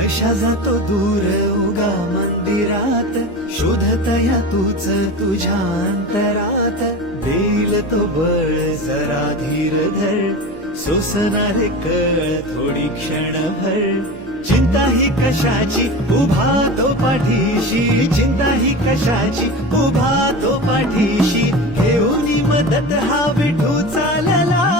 कशा जातो दूर उगा मंदिरात, शोधतया तूच तुझ्या अंतरात. देईल तो बळ जरा धीर धर, सोसणारे कळ थोडी क्षणभर. चिंता ही कशाची उभा तो पाठीशी, चिंता ही कशाची उभा तो पाठीशी. घेऊन मदत हा विठू चालला.